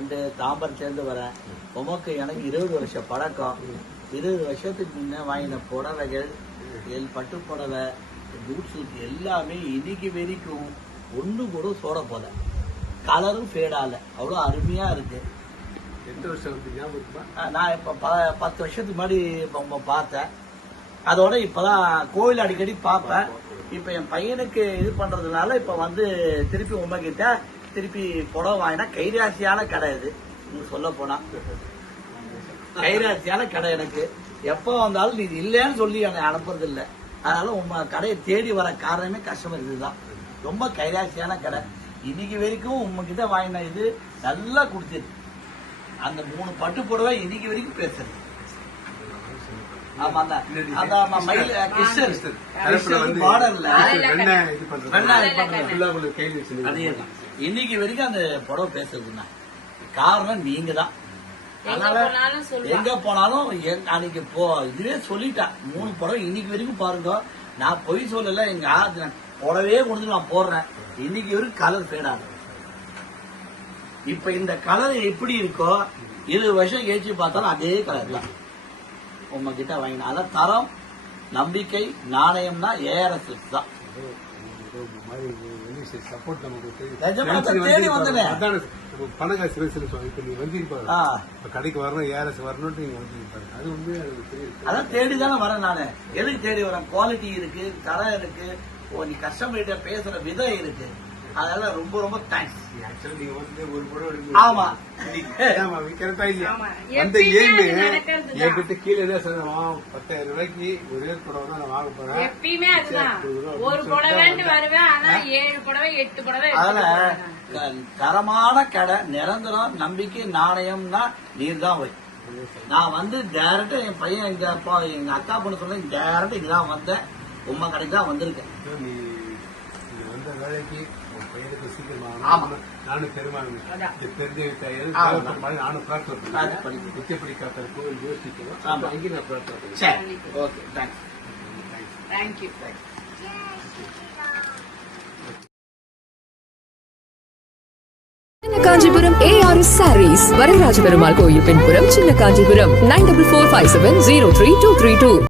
Friend தாம்பரத்துலேருந்து வரேன். உமக்கு எனக்கு 20 வருஷம் பழக்கம். 20 வருஷத்துக்கு முன்னே வாங்கின புடவைகள், பட்டு புடவை, பூட் சூட் எல்லாமே இன்னைக்கு வரைக்கும் ஒன்று கூட சோட போல, கலரும் ஃபேடால, அவ்வளோ அருமையா இருக்கு. நான் இப்போ 10 வருஷத்துக்கு முன்னாடி பார்த்தேன். அதோட இப்பதான் கோவில் அடிக்கடி பார்ப்பேன். இப்ப என் பையனுக்கு இது பண்றதுனால இப்ப வந்து திருப்பி உங்ககிட்ட திருப்பி புடவை வாங்கினா கைராசியான கடை இது. சொல்ல போனா கைராசியான கடை. எனக்கு எப்ப வந்தாலும் இது இல்லைன்னு சொல்லி என்னை அனுப்புறது இல்லை. அதனால உங்க கடையை தேடி வர காரணமே கஸ்டமர் இதுதான். ரொம்ப கைராசியான கடை. இன்னைக்கு வரைக்கும் உங்ககிட்ட வாங்கின இது நல்லா கொடுத்துருக்கு. அந்த 3 பட்டு புடவை இன்னைக்கு வரைக்கும் பேசுறது. இன்னைக்கு வரைக்கும் அந்த புடவை பேசுறதுன்னா காரணம் நீங்க தான். அதனால எங்க போனாலும் அன்னைக்கு இதுவே சொல்லிட்டா 3 புடவை இன்னைக்கு வரைக்கும் பாருங்க. நான் பொய் சொல்லல. எங்க புடவையே கொடுத்து நான் போடுறேன். இன்னைக்கு வரைக்கும் கலர் ஃபேடாது. இப்ப இந்த கலர் எப்படி இருக்கோ 20 வருஷம் கழிச்சு பார்த்தாலும் அதே கலர் தான் உங்ககிட்ட வாங்கினா. அதான் தரம், நம்பிக்கை, நாணயம்னா ARS தான். கடைக்கு வரணும், ARS வரணும். அதான் தேடிதானே வரேன் நானு. எதுக்கு தேடி வரேன்? குவாலிட்டி இருக்கு, தரம் இருக்கு, நீ கஸ்டமர்கிட்ட பேசுற விதம் இருக்கு. அதனால ரொம்ப ரொம்ப தேங்க்ஸ். ஆமா என்கிட்ட கீழே 10,000 ரூபாய்க்கு ஒரே புடவை தான் நான் வாங்க போறேன். எப்பயுமே அதுதான். ஒரு புடவைன்னு வருவேன், ஆனா 7 புடவை 8 புடவை. அதனால தரமான கடை, நிரந்தரம், நம்பிக்கை, நாணயம்னா நீர் தான் போய். நான் வந்து டைரக்டா என் பையன் எங்க அக்கா பொண்ணு சொன்ன டைரக்டா இங்கதான் வந்தேன். உமா கடைக்கு தான் வந்திருக்கேன். வந்த வேலைக்கு பையனுக்கு சீக்கிரமா நானும் பெருமாள் தெரிஞ்ச நானும் பிரார்த்தனை நிச்சயப்படி காத்த கோவில் யோசிக்கிறோம். அங்கே நான் பிரார்த்தனை. Okay, thank you. சின்ன காஞ்சிபுரம் ARS Sarees, வரதராஜ பெருமாள் கோயில் பின்புறம், சின்ன காஞ்சிபுரம் 9445703232.